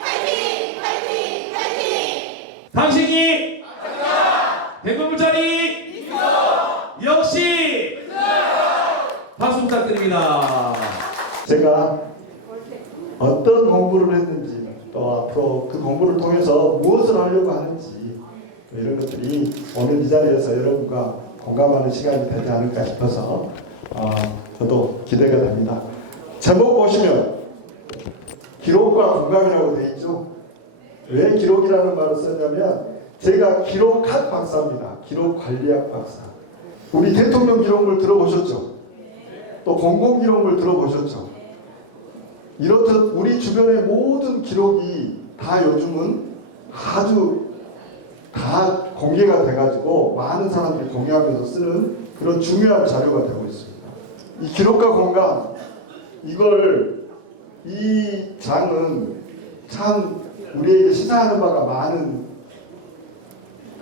파이팅! 파이팅! 파이팅! 당신이 대구물자리 역시 박수 부탁드립니다. 제가 어떤 공부를 했는지 또 앞으로 그 공부를 통해서 무엇을 하려고 하는지 이런 것들이 오늘 이 자리에서 여러분과 공감하는 시간이 되지 않을까 싶어서 저도 기대가 됩니다. 제목 보시면 기록과 건강이라고 되어 있죠. 왜 기록이라는 말을 썼냐면 제가 기록학 박사입니다. 기록관리학 박사. 우리 대통령 기록물 들어보셨죠? 또 공공기록물 들어보셨죠? 이렇듯 우리 주변의 모든 기록이 다 요즘은 아주 다 공개가 돼가지고 많은 사람들이 공유하면서 쓰는 그런 중요한 자료가 되고 있습니다. 이 기록과 건강, 이 장은 참 우리에게 시사하는 바가 많은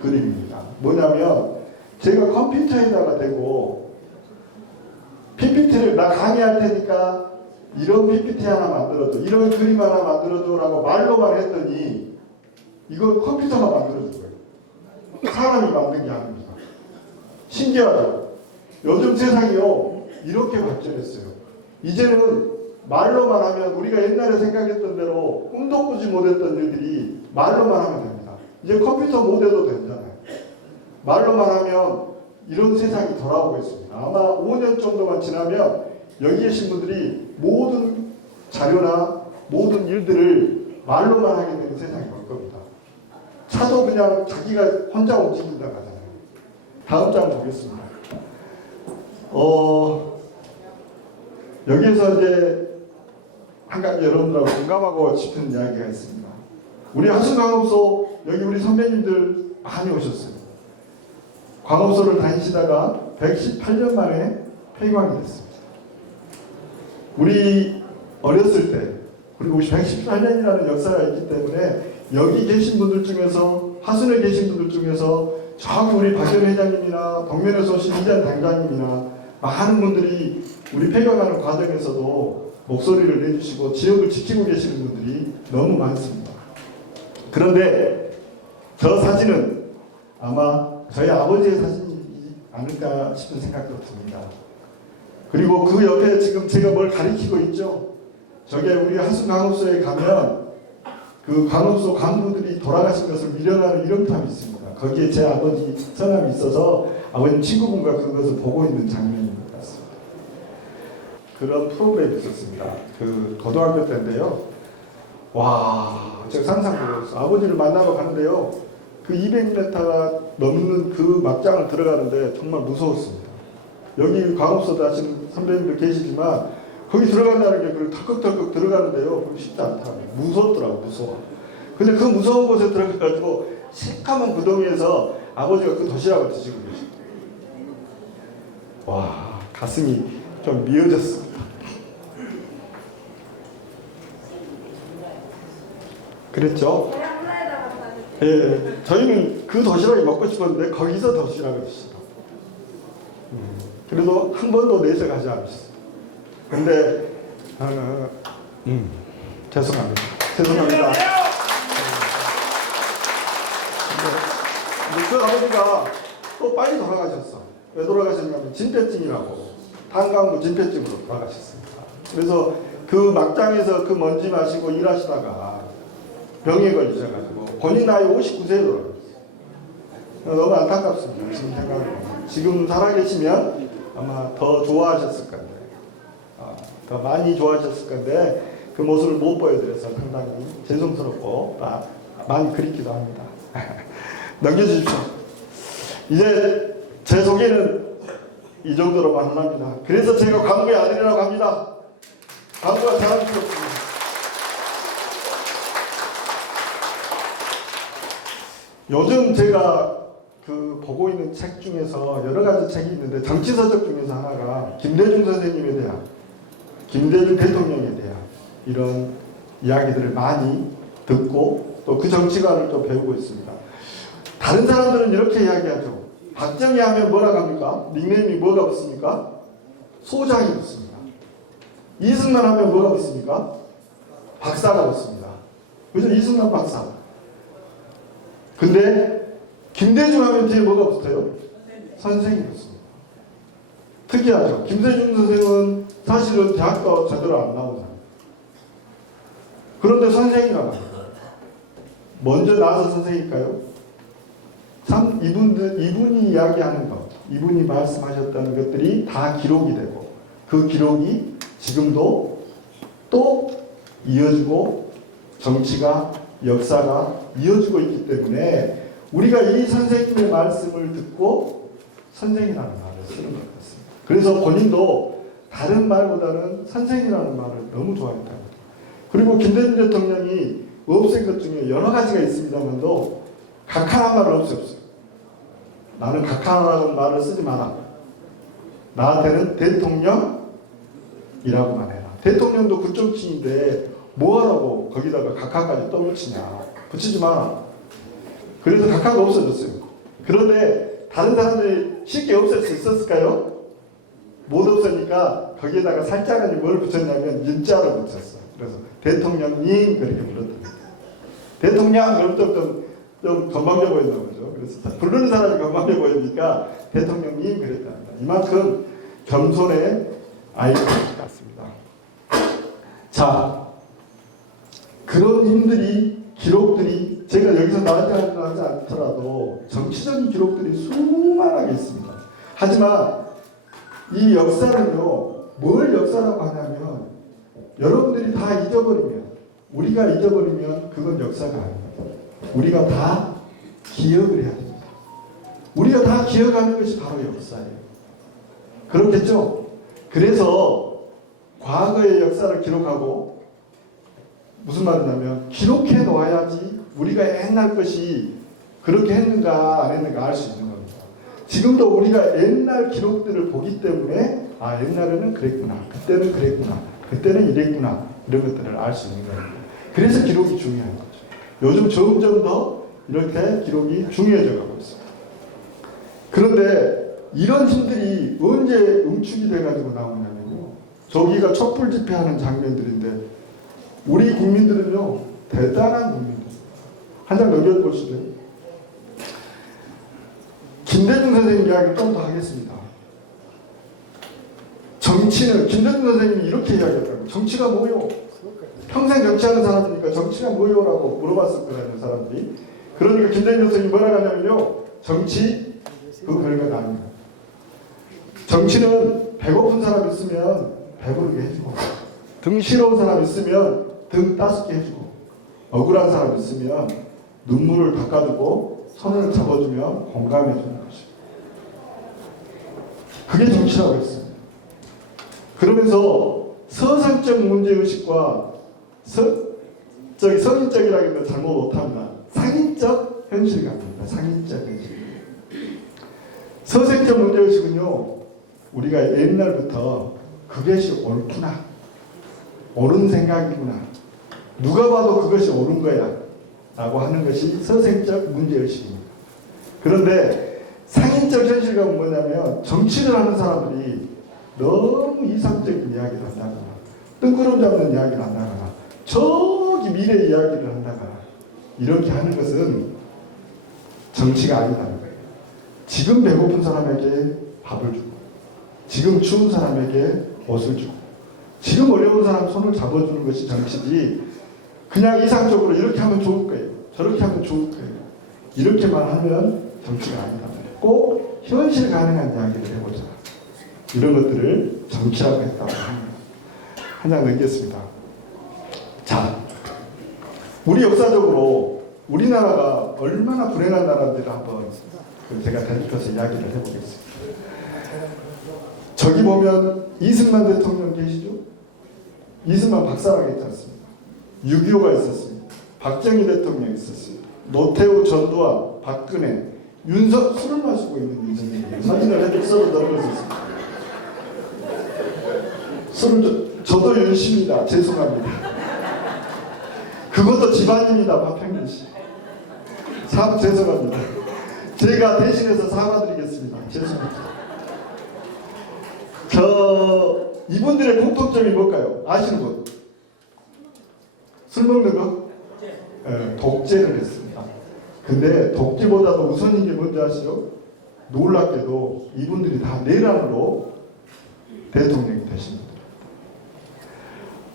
그림입니다. 뭐냐면 제가 컴퓨터에다가 대고 PPT를 나 강의할 테니까 이런 PPT 하나 만들어줘, 이런 그림 하나 만들어줘라고 말로만 했더니 이걸 컴퓨터가 만들어준 거예요. 사람이 만든 게 아닙니다. 신기하죠? 요즘 세상이요 이렇게 발전했어요. 이제는 말로만 하면 우리가 옛날에 생각했던 대로 꿈도 꾸지 못했던 일들이 말로만 하면 됩니다. 이제 컴퓨터 못 해도 되잖아요. 말로만 하면 이런 세상이 돌아오고 있습니다. 아마 5년 정도만 지나면 여기 계신 분들이 모든 자료나 모든 일들을 말로만 하게 되는 세상이 올 겁니다. 차도 그냥 자기가 혼자 움직인다고 하잖아요. 다음 장 보겠습니다. 여기에서 이제 한 가지 여러분들하고 공감하고 싶은 이야기가 있습니다. 우리 하순광업소 여기 우리 선배님들 많이 오셨어요. 광업소를 다니시다가 118년 만에 폐광이 됐습니다. 우리 어렸을 때 그리고 118년이라는 역사가 있기 때문에 여기 계신 분들 중에서 하순에 계신 분들 중에서 저기 우리 박현 회장님이나 동면에서 오신 이전 당장님이나 많은 분들이 우리 폐광하는 과정에서도 목소리를 내주시고 지역을 지키고 계시는 분들이 너무 많습니다. 그런데 저 사진은 아마 저희 아버지의 사진이지 않을까 싶은 생각도 듭니다. 그리고 그 옆에 지금 제가 뭘 가리키고 있죠? 저게 우리 하순광업소에 가면 그 광업소 간부들이 돌아가신 것을 미련하는 이름탑이 있습니다. 거기에 제 아버지 성함이 있어서 아버님 친구분과 그것을 보고 있는 장면인 것 같습니다. 그런 프로그램이 있었습니다. 그 고등학교 때인데요. 와, 제가 상상도 못했어요. 아버지를 만나러 가는데요. 그 200m가 넘는 그 막장을 들어가는데 정말 무서웠습니다. 여기 광업소 다시는 선배님들 계시지만 거기 들어간다는 게 그걸 덜컥덜컥 들어가는데요. 그게 쉽지 않다고요. 무섭더라고, 무서워. 근데 그 무서운 곳에 들어가가지고 새까만 구덩이에서 아버지가 그 도시락을 드시고 계시고. 와, 가슴이 좀 미어졌습니다. 그랬죠? 예, 저희는 그 도시락이 먹고 싶었는데 거기서 도시락을 드시더라고요. 그래도 한 번도 내서 가지 않으셨어요. 근데 죄송합니다. 죄송합니다. 근데 그 아버지가 또 빨리 돌아가셨어. 왜 돌아가셨냐면 진폐증이라고 탄광부 진폐증으로 돌아가셨습니다. 그래서 그 막장에서 그 먼지 마시고 일하시다가 병에 걸리셔가지고 본인 나이 59세에 돌아가셨어요. 너무 안타깝습니다. 지금 생각해보면. 지금 살아계시면 아마 더 좋아하셨을 건데 더 많이 좋아하셨을 건데 그 모습을 못 보여드려서 상당히 죄송스럽고 많이 그립기도 합니다. 넘겨주십시오. 이제 제 소개는 이 정도로만 합니다. 그래서 제가 광부의 아들이라고 합니다. 광부가 자랑스럽습니다. 요즘 제가 그 보고 있는 책 중에서 여러 가지 책이 있는데 정치서적 중에서 하나가 김대중 선생님에 대한, 김대중 대통령에 대한 이런 이야기들을 많이 듣고 또 그 정치관을 또 배우고 있습니다. 다른 사람들은 이렇게 이야기하죠. 박정희 하면 뭐라고 합니까? 닉네임이 뭐가 붙습니까? 소장이 붙습니다. 이승만 하면 뭐가 붙습니까? 박사가 붙습니다. 그죠? 이승만 박사. 근데 김대중 하면 뒤에 뭐가 붙어요? 선생이 붙습니다. 특이하죠. 김대중 선생은 사실은 대학도 제대로 안 나오잖아요. 그런데 선생이라고 합니다. 먼저 나와서 선생일까요? 참 이분이 이야기하는 것, 이분이 말씀하셨다는 것들이 다 기록이 되고 그 기록이 지금도 또 이어지고 정치가 역사가 이어지고 있기 때문에 우리가 이 선생님의 말씀을 듣고 선생이라는 말을 쓰는 것 같습니다. 그래서 본인도 다른 말보다는 선생이라는 말을 너무 좋아했다. 그리고 김대중 대통령이 없앤 것 중에 여러 가지가 있습니다만도 각하란 말을 없앴어요. 나는 각하라는 말을 쓰지 마라. 나한테는 대통령이라고만 해라. 대통령도 국정치인데 뭐하라고 거기다가 각하까지 떠붙이냐. 붙이지 마라. 그래서 각하가 없어졌어요. 그런데 다른 사람들이 쉽게 없앨 수 있었을까요? 못 없으니까 거기에다가 살짝은 뭘 붙였냐면 윤자를 붙였어요. 그래서 대통령님 그렇게 불렀답니다. 대통령 그럼 좀 건방져 보인다 보죠. 그래서 부르는 사람이 건방져 보이니까 대통령님 그랬답니다. 이만큼 겸손의 아이콘 같습니다. 자, 그런 힘들이 기록들이 제가 여기서 나타나지 않더라도 정치적인 기록들이 수많하게 있습니다. 하지만 이 역사는요, 뭘 역사라고 하냐면 여러분들이 다 잊어버리면, 우리가 잊어버리면 그건 역사가 아닙니다. 우리가 다 기억을 해야 됩니다. 우리가 다 기억하는 것이 바로 역사예요. 그렇겠죠? 그래서 과거의 역사를 기록하고 무슨 말이냐면 기록해 놓아야지 우리가 옛날 것이 그렇게 했는가 안 했는가 알 수 있는 겁니다. 지금도 우리가 옛날 기록들을 보기 때문에 아 옛날에는 그랬구나, 그때는 그랬구나, 그때는 이랬구나 이런 것들을 알 수 있는 겁니다. 그래서 기록이 중요한 거죠. 요즘 점점 더 이렇게 기록이 중요해져 가고 있습니다. 그런데 이런 힘들이 언제 응축이 돼가지고 나오냐면요. 저기가 촛불 집회하는 장면들인데 우리 국민들은요 대단한 국민들. 한 장 넘겨보시죠. 김대중 선생님 이야기를 좀 더 하겠습니다. 정치는 김대중 선생님이 이렇게 이야기했다고. 정치가 뭐요? 평생 정치하는 사람이니까 정치가 뭐요라고 물어봤을 거라는 사람들이. 그러니까 김대중 선생님이 뭐라고 하냐면요. 정치 그 별것 아닙니다. 정치는 배고픈 사람 있으면 배부르게 해주고 등 시려운 사람 있으면 등 따숩게 해주고 억울한 사람 있으면 눈물을 닦아주고 손을 잡아주면 공감해주는 것입니다. 그게 정치라고 했습니다. 그러면서 서상적 문제의식과 성인적이라기는 잘못 못합니다. 상인적 현실감입니다. 상인적 현실. 서생적 문제의식은요. 우리가 옛날부터 그것이 옳구나. 옳은 생각이구나. 누가 봐도 그것이 옳은 거야. 라고 하는 것이 서생적 문제의식입니다. 그런데 상인적 현실감은 뭐냐면 정치를 하는 사람들이 너무 이상적인 이야기를 한다거나 뜬구름 잡는 이야기를 한다거나 저기 미래 이야기를 한다거나 이렇게 하는 것은 정치가 아니다는 거예요. 지금 배고픈 사람에게 밥을 주고 지금 추운 사람에게 옷을 주고 지금 어려운 사람 손을 잡아주는 것이 정치지 그냥 이상적으로 이렇게 하면 좋을 거예요. 저렇게 하면 좋을 거예요. 이렇게만 하면 정치가 아니다. 꼭 현실 가능한 이야기를 해보자. 이런 것들을 정치라고 했다고 합니다. 한 장 넘겠습니다. 자, 우리 역사적으로 우리나라가 얼마나 불행한 나라인지를 한번 제가 대립해서 이야기를 해보겠습니다. 저기 보면 이승만 대통령 계시죠? 이승만 박사라고 했지 않습니까? 6.25가 있었습니다. 박정희 대통령이 있었습니다. 노태우, 전두환, 박근혜, 윤석 술을 마시고 있는 인생이에요. 사진을 해도 썰어 넣을 수 있습니다. 술을 저도 윤씨입니다. 죄송합니다. 그것도 집안입니다. 박평민 씨. 참 죄송합니다. 제가 대신해서 사과드리겠습니다. 죄송합니다. 이분들의 공통점이 뭘까요? 아시는 분? 술 먹는 거? 독재를 했습니다. 근데 독재보다도 우선인 게 뭔지 아시죠? 놀랍게도 이분들이 다 내란으로 대통령이 되신 분들.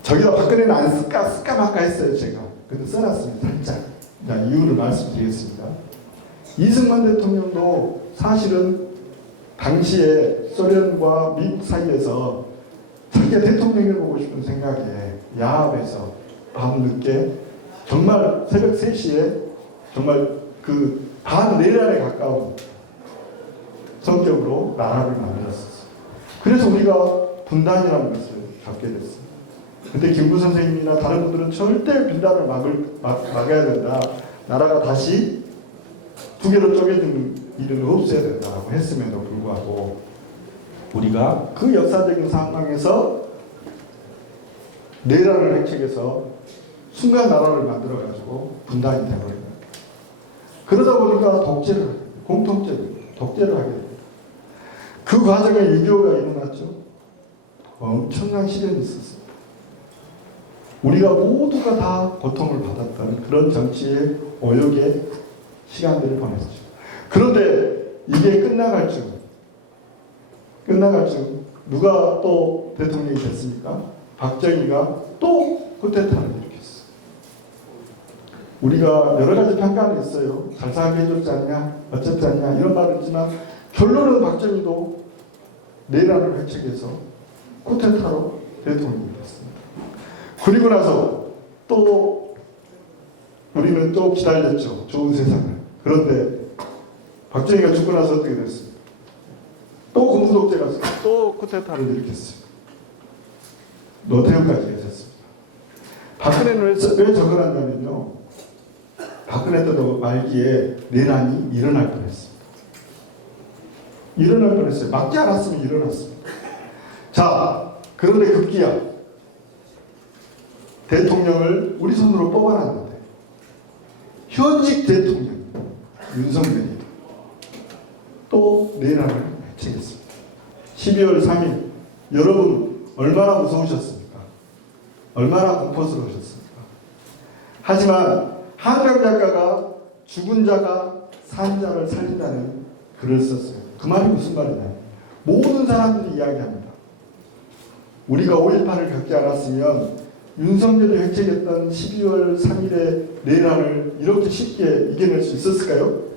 저기다 박근혜는 안 쓸까 말까 했어요, 제가. 근데 써놨습니다, 살짝. 자, 이유를 말씀드리겠습니다. 이승만 대통령도 사실은 당시에 소련과 미국 사이에서 자기가 대통령을 보고 싶은 생각에 야합해서 밤늦게 정말 새벽 3시에 정말 그 반내란에 가까운 성격으로 나라를 만들었었어요. 그래서 우리가 분단이라는 것을 겪게 됐습니다. 근데 김구 선생님이나 다른 분들은 절대 분단을 막아야 된다. 나라가 다시 두 개로 쪼개지는 일은 없어야 된다고 했음에도 불구하고 우리가 그 역사적인 상황에서 내란을 획책해서 순간 나라를 만들어가지고 분단이 되어버린 겁니다. 그러다 보니까 독재를 하게 됩니다. 그 과정에 6.25가 일어났죠. 엄청난 시련이 있었습니다. 우리가 모두가 다 고통을 받았던 그런 정치의 오역의 시간들을 보냈죠. 그런데 이게 끝나갈 쯤 누가 또 대통령이 됐습니까? 박정희가 또 쿠데타를 일으켰어요. 우리가 여러 가지 평가는 있어요. 잘 살게 해줬지 않냐, 어쨌지 않냐 이런 말을 했지만 결론은 박정희도 내란을 획책해서 쿠데타로 대통령이 됐습니다. 그리고 나서 또 우리는 또 기다렸죠. 좋은 세상을. 그런데 박정희가 죽고 나서 어떻게 됐습니까? 또 공수독재가 또 쿠데타를 일으켰어요. 노태우까지 계셨습니다. 박근혜는 왜 적어놨냐면요. 박근혜 때도 말기에 내란이 일어날 뻔했습니다. 일어날 뻔했어요. 막지 않았으면 일어났습니다. 자, 그런데 급기야 대통령을 우리 손으로 뽑아놨는데 현직 대통령 윤석열이 또 내란을 획책했습니다. 12월 3일 여러분 얼마나 무서우셨습니까? 얼마나 공포스러우셨습니까? 하지만 한강 작가가 죽은 자가 산 자를 살린다는 글을 썼어요. 그 말이 무슨 말이냐? 모든 사람들이 이야기합니다. 우리가 5.18을 겪지 않았으면 윤석열이 획책했던 12월 3일의 내란을 이렇게 쉽게 이겨낼 수 있었을까요?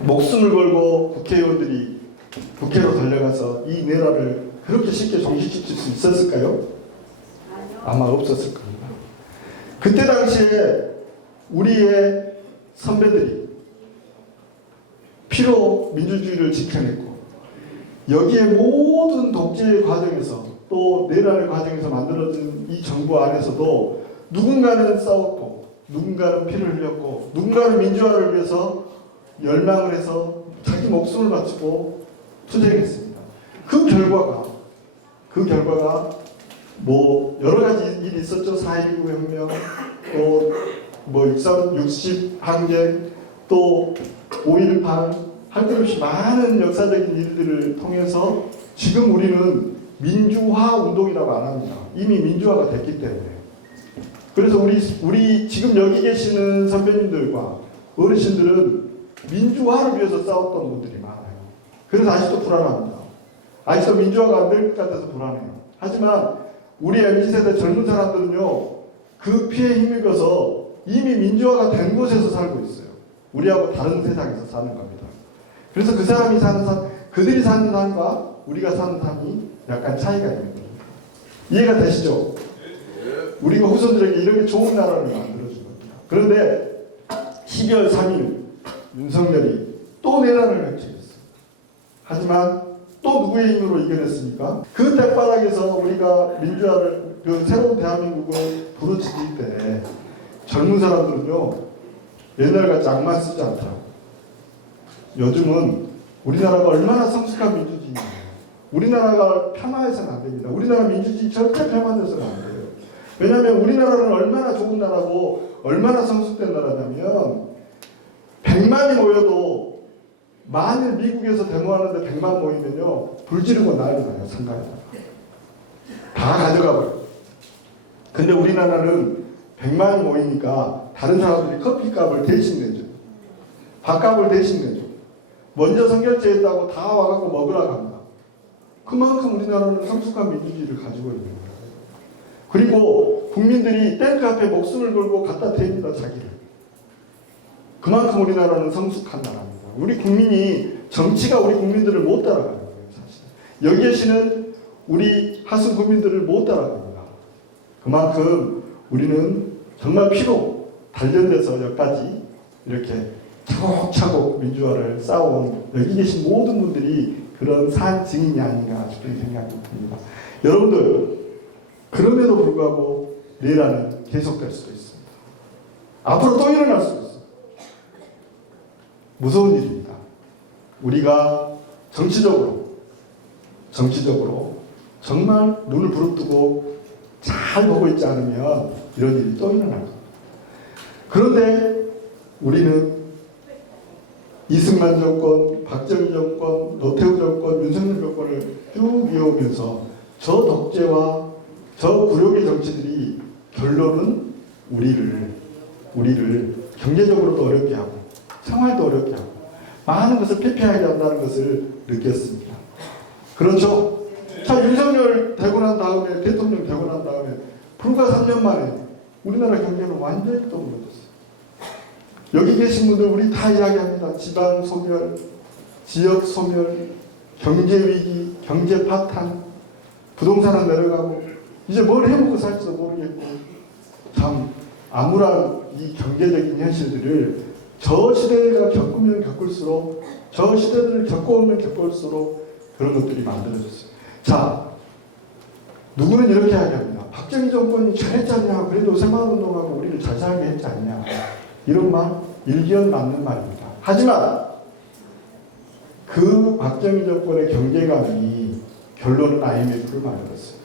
목숨을 걸고 국회의원들이 국회로 달려가서 이 내란을 그렇게 쉽게 종식시킬 수 있었을까요? 아마 없었을 겁니다. 그때 당시에 우리의 선배들이 피로 민주주의를 지켜냈고 여기에 모든 독재의 과정에서 또 내란의 과정에서 만들어진 이 정부 안에서도 누군가는 싸웠고 누군가는 피를 흘렸고 누군가는 민주화를 위해서 열망을 해서 자기 목숨을 바치고 투쟁했습니다. 그 결과가 뭐 여러 가지 일이 있었죠. 4.19 혁명, 또 뭐 60 항쟁, 또 5.18 할 것 없이 많은 역사적인 일들을 통해서 지금 우리는 민주화 운동이라고 안 합니다. 이미 민주화가 됐기 때문에. 그래서 우리 지금 여기 계시는 선배님들과 어르신들은 민주화를 위해서 싸웠던 분들이 많아요. 그래서 아직도 불안합니다. 아직도 민주화가 안 될 것 같아서 불안해요. 하지만 우리 MZ세대 젊은 사람들은요, 그 피에 힘입어서 이미 민주화가 된 곳에서 살고 있어요. 우리하고 다른 세상에서 사는 겁니다. 그래서 그 사람이 사는 삶, 그들이 사는 삶과 우리가 사는 삶이 약간 차이가 있는 겁니다. 이해가 되시죠? 우리가 후손들에게 이렇게 좋은 나라를 만들어준 겁니다. 그런데 12월 3일 윤석열이 또 내란을 획책했어요. 하지만 또 누구의 힘으로 이겨냈습니까? 그 땅바닥에서 우리가 민주화를, 그 새로운 대한민국을 부르짖을 때 젊은 사람들은요, 옛날같이 악만 쓰지 않더라고요. 요즘은 우리나라가 얼마나 성숙한 민주주의인가요? 우리나라가 폄하해서는 안 됩니다. 우리나라 민주주의 절대 폄하돼서는 안 돼요. 왜냐하면 우리나라는 얼마나 좋은 나라고 얼마나 성숙된 나라냐면 100만이 모여도 만일 미국에서 데모하는데 100만 모이면요 불 지르고 난리 나요. 상가에다가 다 가져가 버려요. 근데 우리나라는 100만이 모이니까 다른 사람들이 커피값을 대신 내줘. 밥값을 대신 내줘. 먼저 선결제했다고 다 와갖고 먹으라고 합니다. 그만큼 우리나라는 성숙한 민주주의를 가지고 있는 거예요. 그리고 국민들이 탱크 앞에 목숨을 걸고 갖다 댑니다, 자기를. 그만큼 우리나라는 성숙한 나라입니다. 우리 국민이, 정치가 우리 국민들을 못 따라가는 거예요, 사실. 여기 계시는 우리 하승 국민들을 못 따라갑니다. 그만큼 우리는 정말 피로 단련돼서 여기까지 이렇게 차곡차곡 민주화를 쌓아온 여기 계신 모든 분들이 그런 산 증인이 아닌가 싶은 생각이 듭니다. 여러분들, 그럼에도 불구하고 내란은 계속될 수도 있습니다. 앞으로 또 일어날 수도 있습니다. 무서운 일입니다. 우리가 정치적으로 정말 눈을 부릅뜨고 잘 보고 있지 않으면 이런 일이 또 일어날 겁니다. 그런데 우리는 이승만 정권, 박정희 정권, 노태우 정권, 윤석열 정권을 쭉 이어오면서 저 독재와 저 굴욕의 정치들이 결론은 우리를 경제적으로도 어렵게 하고 생활도 어렵게 하고 많은 것을 폐폐하게 한다는 것을 느꼈습니다. 그렇죠? 자, 윤석열 되고 난 다음에, 대통령 되고 난 다음에 불과 3년 만에 우리나라 경제는 완전히 또 무너졌어요. 여기 계신 분들 우리 다 이야기합니다. 지방 소멸, 지역 소멸, 경제 위기, 경제 파탄, 부동산은 내려가고 이제 뭘 해먹고 살지도 모르겠고 참 암울한 이 경제적인 현실들을 저 시대가 겪으면 겪을수록 저 시대들을 겪어오면 겪을수록 그런 것들이 만들어졌어요. 자, 누구는 이렇게 이야기합니다. 박정희 정권이 잘했잖냐. 그래도 새마을운동하고 우리를 잘 살게 했지 않냐. 이런 말 일견 맞는 말입니다. 하지만 그 박정희 정권의 경제관이 결론은 IMF를 만들었어요.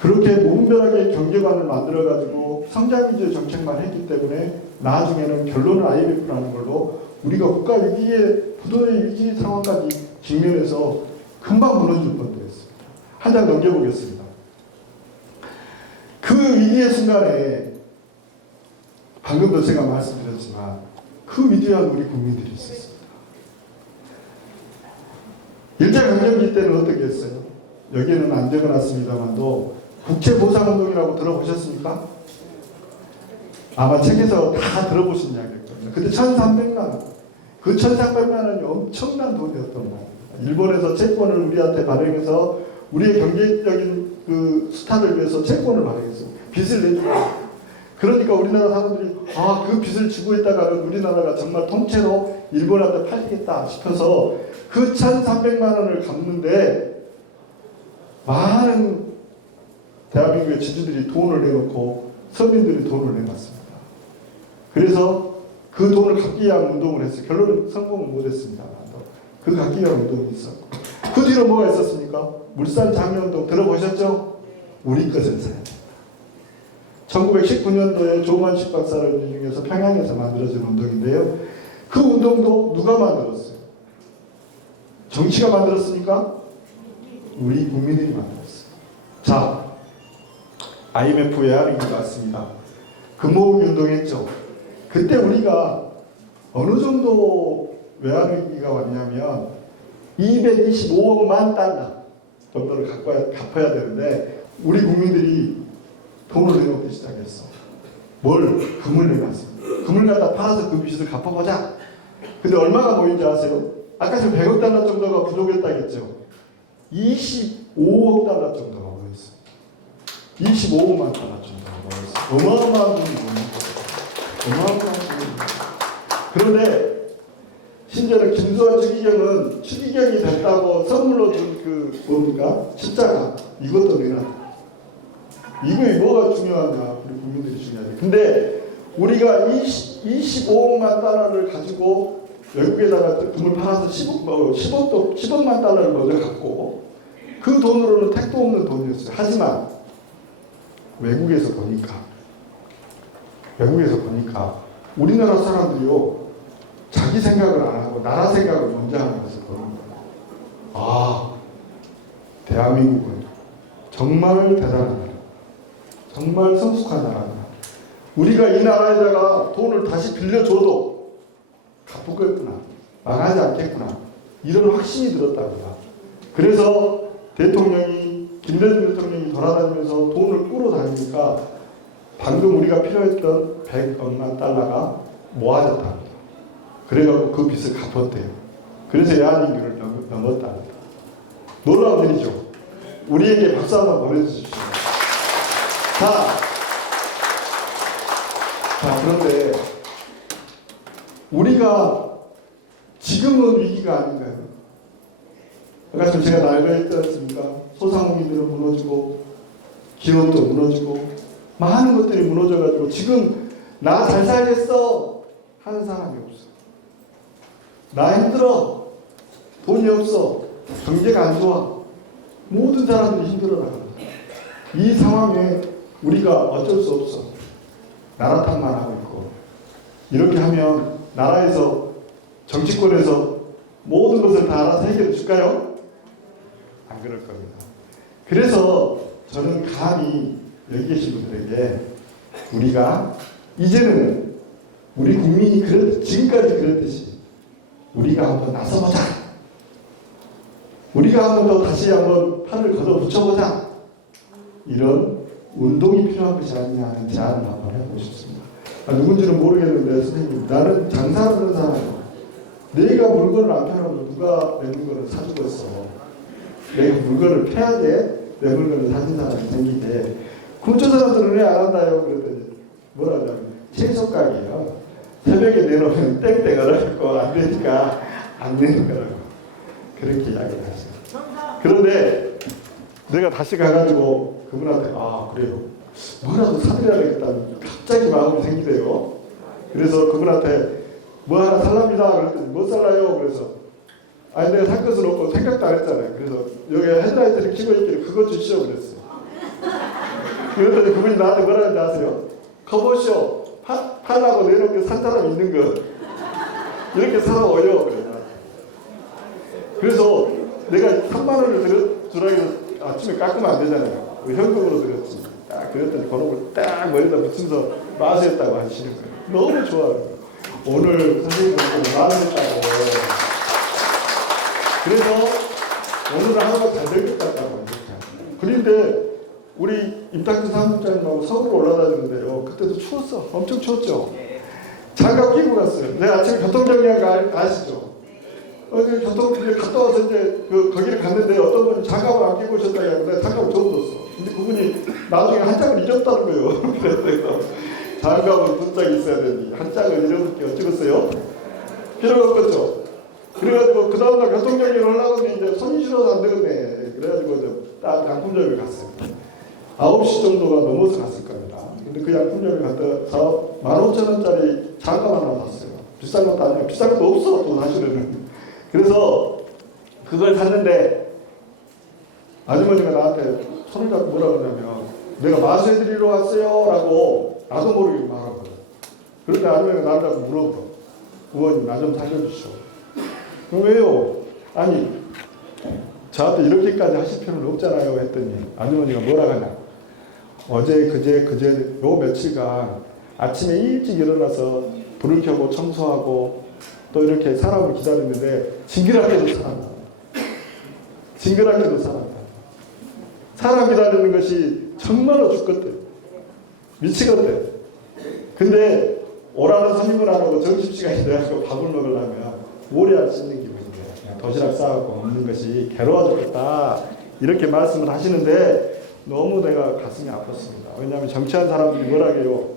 그렇게 무분별하게 경제관을 만들어가지고 성장위주의 정책만 했기 때문에 나중에는 결론은 IMF라는 걸로 우리가 국가 위기에 부도의 위기 상황까지 직면해서 금방 무너질 뻔도 했습니다. 한 장 넘겨보겠습니다. 그 위기의 순간에 방금도 제가 말씀드렸지만 그 위대한 우리 국민들이 있었습니다. 일제강점기 때는 어떻게 했어요? 여기에는 안 적어놨습니다만도 국채보상운동이라고 들어보셨습니까? 아마 책에서 다 들어보신 이야기일 겁니다. 그때 1,300만 원. 그 1,300만 원이 엄청난 돈이었던 겁니다. 일본에서 채권을 우리한테 발행해서 우리의 경제적인 그 수탈을 위해서 채권을 발행했어요. 빚을 내주고. 그러니까 우리나라 사람들이 그 빚을 지고 있다가는 우리나라가 정말 통째로 일본한테 팔리겠다 싶어서 그 1,300만 원을 갚는데 많은 대한민국의 지주들이 돈을 내놓고 서민들이 돈을 내놨습니다. 그래서 그 돈을 갚기 위한 운동을 했어요. 결론은 성공은 못했습니다. 그 갚기 위한 운동이 있었고 그 뒤로 뭐가 있었습니까? 물산장려운동 들어보셨죠? 우리 것을 사야 돼. 1919년도에 조만식 박사를 중에서 평양에서 만들어진 운동인데요. 그 운동도 누가 만들었어요? 정치가 만들었습니까? 우리 국민들이 만들었어요. 자, IMF 외환위기가 왔습니다. 금모으기 운동했죠. 그때 우리가 어느 정도 외환위기가 왔냐면 225억만 달러 정도를 갚아야 되는데 우리 국민들이 돈을 내놓기 시작했어. 금을 내놨습니다. 금을 갖다 팔아서 그 빚을 갚아보자. 근데 얼마가 모인지 아세요? 아까 지금 100억 달러 정도가 부족했다겠죠. 25억 달러 정도가 모였어요. 25억만 달러 정도가 모였어요. 어마어마한 돈이 모인 거예요. 어마어마한 돈이. 그런데 심지어는 김수환 추기경이 됐다고 선물로 준 그 뭡니까? 십자가. 이것도 내놨다. 이게 뭐가 중요하냐? 우리 국민들이 중요하죠. 근데 우리가 25억만 달러를 가지고 외국에다가 금을 팔아서 10억만 달러를 먼저 갖고 그 돈으로는 택도 없는 돈이었어요. 하지만 외국에서 보니까 우리나라 사람들이요 자기 생각을 안 하고 나라 생각을 먼저 하는 것을 보는 거예요. 대한민국은 정말 대단한 나라. 정말 성숙한 나라다. 우리가 이 나라에다가 돈을 다시 빌려줘도 갚겠구나, 망하지 않겠구나, 이런 확신이 들었답니다. 그래서 김대중 대통령이 돌아다니면서 돈을 꾸러 다니니까 방금 우리가 필요했던 100억만 달러가 모아졌답니다. 그래갖고 그 빚을 갚았대요. 그래서 야한인규를 넘었답니다. 놀라운 일이죠. 우리에게 박수 한번 보내주십시오. 자, 그런데 우리가 지금은 위기가 아닌가요? 아까 좀 제가 날개했지 않습니까? 소상공인들은 무너지고 기업도 무너지고 많은 것들이 무너져가지고 지금 나 잘 살겠어 하는 사람이 없어. 나 힘들어, 돈이 없어, 경제가 안 좋아. 모든 사람들이 힘들어 나갑니다. 이 상황에 우리가 어쩔 수 없어. 나라 탓만 하고 있고, 이렇게 하면 나라에서, 정치권에서 모든 것을 다 알아서 해결해 줄까요? 안 그럴 겁니다. 그래서 저는 감히 여기 계신 분들에게 우리가 이제는 우리 국민이 지금까지 그랬듯이 우리가 한번 나서보자. 우리가 한번 더 다시 한번 팔을 걷어 붙여보자. 이런 운동이 필요한 것이 아니냐 하는 제안을 한번 해보고 싶습니다. 누군지는 모르겠는데 선생님, 나는 장사하는 사람이야. 내가 물건을 안 펴놓으면 누가 내 물건을 사주겠어. 내가 물건을 펴야지 내 물건을 사는 사람이 생기게. 그럼 저 사람들은 왜 안 한다요? 그랬더니 뭐라 하냐면 채소가게요. 새벽에 내놓으면 땡땡 얼어갖고 안 되니까 안 내는 거라고. 그렇게 이야기를 하죠. 그런데 내가 다시 가가지고 그분한테 그래요. 뭐라도 사드려야 되겠다는 갑자기 마음이 생기대요. 그래서 그분한테 뭐 하나 살랍니다. 그랬더니 뭐 살라요? 그래서 아니 내가 살 것은 없고 생각도 안 했잖아요. 그래서 여기 헤드라이트를 켜고 있길래 그거 주시오 그랬어요. 그랬더니 그분이 나한테 뭐라 하는지 아세요? 거보시오. 팔라고 내놓은 게 산 사람 있는 거. 이렇게 살아오요. 그래서 내가 3만 원을 주라고 해서 아침에 깎으면 안 되잖아요. 현금으로 드렸지. 딱 그랬더니 그놈을 딱 머리에다 붙이면서 마수했다고 하시는 거예요. 너무 좋아요. 오늘 선생님한테 마수했다고. 그래서 오늘은 하루가 잘 될 것 같다고. 그런데 우리 임탁준 사무장님하고 서울로 올라다니는데요. 그때도 추웠어. 엄청 추웠죠. 장갑 끼고 갔어요. 내가 아침에 교통정리한 거 아시죠? 교통정리 갔다 와서 이제 거기를 갔는데 어떤 분이 장갑을 안 끼고 오셨다고 하는데 장갑을 접어줬어. 근데 그분이 나중에 한 짝을 잊었다는 거예요. 그래서 장갑은 두 짝 있어야 되니 한 짝을 잃어볼 게 어쩌겠어요? 필요가 없겠죠. 그래가지고 그 다음날 교통정리를 하려고 했는데 이제 손이 시려서 안 되겠네. 그래가지고 딱 양품점에 갔어요. 9시 정도가 넘어서 갔을 겁니다. 근데 그 양품점에 갔다가 15,000원짜리 장갑 하나 샀어요. 비싼 것도 아니고 비싼 것도 없어 또 사실은. 그래서 그걸 샀는데 아주머니가 나한테 손을 잡고 뭐라 그러냐면 내가 마수해드리러 왔어요 라고 나도 모르게 말하거든. 그런데 아주머니가 나를 잡고 물어봐. 의원님 나 좀 살려주시오. 왜요? 아니 저한테 이렇게까지 하실 필요는 없잖아요 했더니 아주머니가 뭐라 하냐. 어제 그제 요 며칠간 아침에 일찍 일어나서 불을 켜고 청소하고 또 이렇게 사람을 기다리는데 징그럽게도 살았다. 징그럽게도 살았다. 사람 기다리는 것이 정말로 죽겠대. 미치겠대. 근데 오라는 손님을 안 오고 점심시간이 돼가지고 밥을 먹으려면 오래 안 씻는 기분인데 도시락 싸갖고 먹는 것이 괴로워 죽겠다. 이렇게 말씀을 하시는데 너무 내가 가슴이 아팠습니다. 왜냐하면 정치한 사람들이 뭐라게요.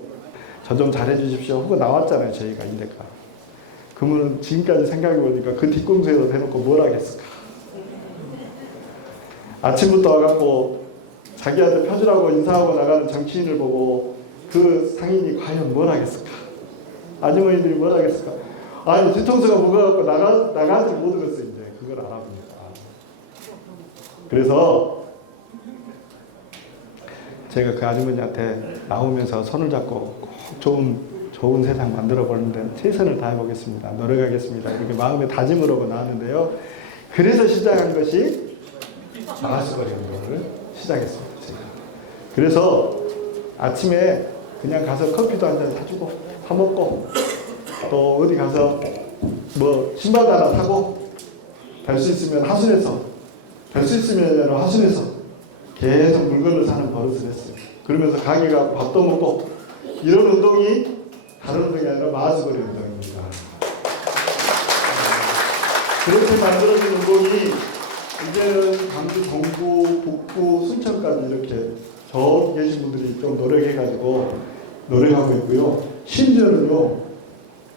저 좀 잘해주십시오. 하고 나왔잖아요. 저희가 인데가. 그러면 지금까지 생각해보니까 그 뒷공수에도 대놓고 뭘 하겠을까. 아침부터 와갖고 자기한테 펴주라고 인사하고 나가는 정치인을 보고 그 상인이 과연 뭘 하겠을까. 아주머니들이 뭘 하겠을까. 아니 뒤통수가 무거워갖고 나가지 못하겠어요. 이제 그걸 알아보니까. 그래서 제가 그 아주머니한테 나오면서 손을 잡고 꼭 좋은 세상 만들어 보는데 최선을 다해보겠습니다. 노력하겠습니다. 이렇게 마음의 다짐을 하고 나왔는데요. 그래서 시작한 것이 마가스거리 운동을 시작했습니다. 제가. 그래서 아침에 그냥 가서 커피도 한 잔 사주고 사먹고 또 어디 가서 뭐 신발도 하나 사고 될 수 있으면 하순에서 계속 물건을 사는 버릇을 했어요. 그러면서 가게 가고 밥도 먹고 이런 운동이 다른 운동이 아니라 마스거리 운동입니다. 그렇게 만들어진 운동이 이제는 광주, 동구, 북구, 순천까지 이렇게 저기 계신 분들이 좀 노력하고 있고요. 심지어는요,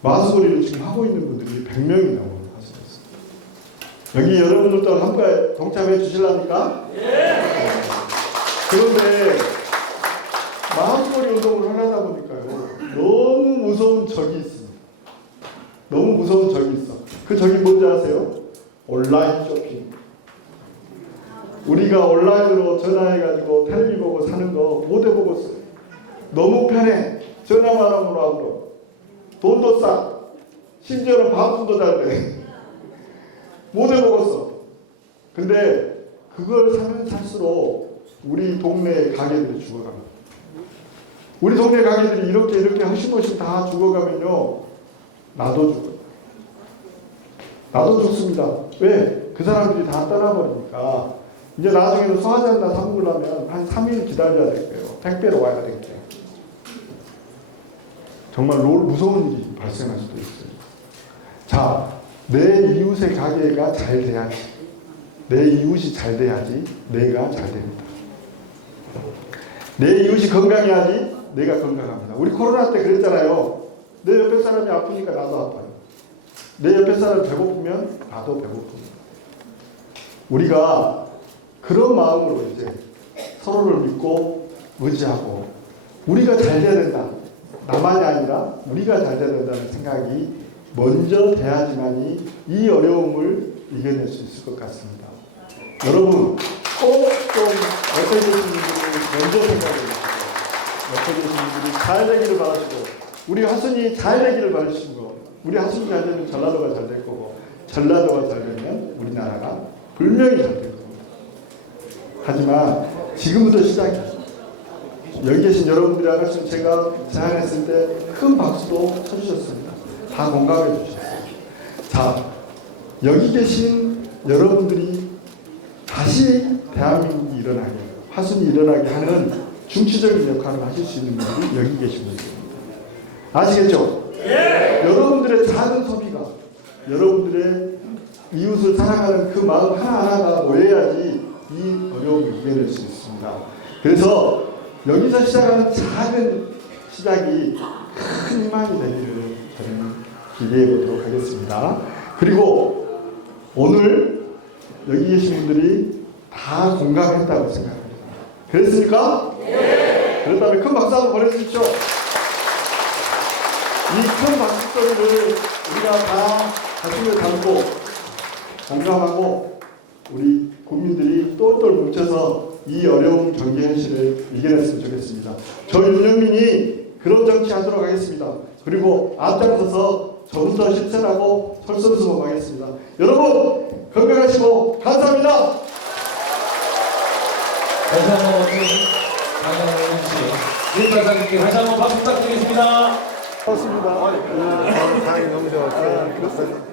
마스거리를 지금 하고 있는 분들이 100명이 넘어요. 여기 여러분들도 한과에 동참해 주실랍니까? 예! 그런데 마스거리 운동을 하려다 보니까요, 너무 무서운 적이 있습니다. 너무 무서운 적이 있어. 그 적이 뭔지 아세요? 온라인 쇼핑. 우리가 온라인으로 전화해가지고 텔레비 보고 사는 거 못 해보고 있어요. 너무 편해. 전화만 하므로 돈도 싸. 심지어는 반품도 잘 돼. 못 해보겠어. 근데 그걸 사면 살수록 우리 동네 가게들이 죽어갑니다. 우리 동네 가게들이 이렇게 허심허심 다 죽어가면요, 나도 죽어요. 나도 죽습니다. 왜? 그 사람들이 다 떠나버리니까 이제 나중에는 소화제 하나 사 먹으려면 한 3일 기다려야 될 거예요. 택배로 와야 될 거예요. 정말 무서운 일이 발생할 수도 있어요. 자, 내 이웃의 가게가 잘 돼야지, 내 이웃이 잘 돼야지 내가 잘 됩니다. 내 이웃이 건강해야지 내가 건강합니다. 우리 코로나 때 그랬잖아요. 내 옆에 사람이 아프니까 나도 아파요. 내 옆에 사람이 배고프면 나도 배고픕니다. 우리가 그런 마음으로 이제 서로를 믿고 의지하고 우리가 잘 돼야 된다. 나만이 아니라 우리가 잘 돼야 된다는 생각이 먼저 돼야지만이 이 어려움을 이겨낼 수 있을 것 같습니다. 여러분 꼭 좀 옆에 계신 분들이 먼저 생각해주시고 옆에 계신 분들이 잘 되기를 바라시고 우리 화순이 잘 되기를 바라시고 우리 화순이 잘 되면 전라도가 잘 될 거고 전라도가 잘 되면 우리나라가 분명히 잘 될 겁니다. 하지만 지금부터 시작이에요. 여기 계신 여러분들이 아까 제가 제안했을 때 큰 박수도 쳐주셨습니다. 다 공감해 주셨어요. 자, 여기 계신 여러분들이 다시 대한민국이 일어나게, 화순이 일어나게 하는 중추적인 역할을 하실 수 있는 분들이 여기 계신 분들입니다. 아시겠죠? 예! 여러분들의 작은 소비가, 여러분들의 이웃을 사랑하는 그 마음 하나하나가 모여야지 이 어려움을 이겨낼 수 있습니다. 그래서 여기서 시작하는 작은 시작이 큰 희망이 되기를 저는 기대해 보도록 하겠습니다. 그리고 오늘 여기 계신 분들이 다 공감했다고 생각합니다. 그랬습니까? 네. 그렇다면 큰 박수 한번 보내주십시오. 이 큰 박수 소리를 우리가 다 가슴에 담고 공감하고 우리 국민들이 똘똘 뭉쳐서 이 어려운 경제 현실을 이겨냈으면 좋겠습니다. 저 윤영민이 그런 정치하도록 하겠습니다. 그리고 앞장서서 좀 더 실천하고 솔선수범하겠습니다. 여러분 건강하시고 감사합니다. 다시 한번 강영훈 씨, 윤 박사님께 다시 한번 박수 부탁드리겠습니다. 고맙습니다. 반응이 너무 좋았어요. 그렇습니다.